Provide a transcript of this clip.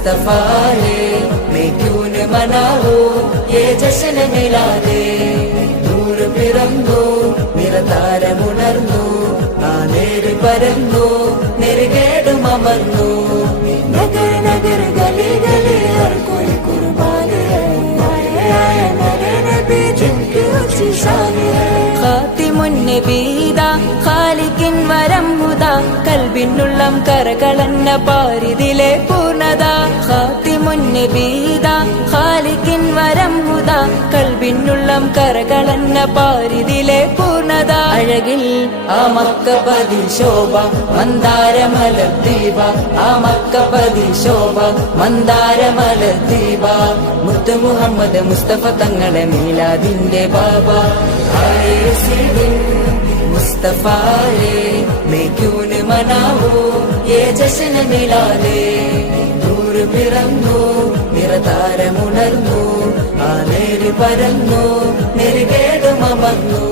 मुस्तफा है मैं क्यों न मनाऊं ये जश्न मिलादे നൂർ പിറന്നു നിറതാരമുണർന്നു ആ നേര് പരന്നു നെറുകേടും അമർന്നു നഗർ നഗർ ഗലി ഗലി ഹർ കോയി കുർബാനി ഹൈ ആയ മേരെ നബി ജിൻകി ഊंची शान है ഖാതിമുൻ നബീദ ഖാലിഖിൻ വരം ഹുദാ കൽബിനുള്ളം കരകളന്ന പാരിതിലെ പൂർണ്ണത ഖാതിമുൻ നബീദ ഖാലിഖിൻ വരം ഹുദാ കൽബിനുള്ളം കരകളന്ന പാരിതിലെ പൂർണ്ണത അഴകിൽ ആ മക്കപതി ശോഭ മന്ദാരമലർ ദീപ ആ മക്കപതി ശോഭ മന്ദാരമലർ ദീപ മുത്ത് മുഹമ്മദ് മുസ്തഫ തങ്ങളെ മീലാദിന്റെ ബാബ मुस्तफा है मैं क्यों न मनाऊं ये जश्न मिलादे നൂർ പിറന്നു നിറതാരമുണർന്നു ആ നേര് പരന്നു നെറുകേടും അമർന്നു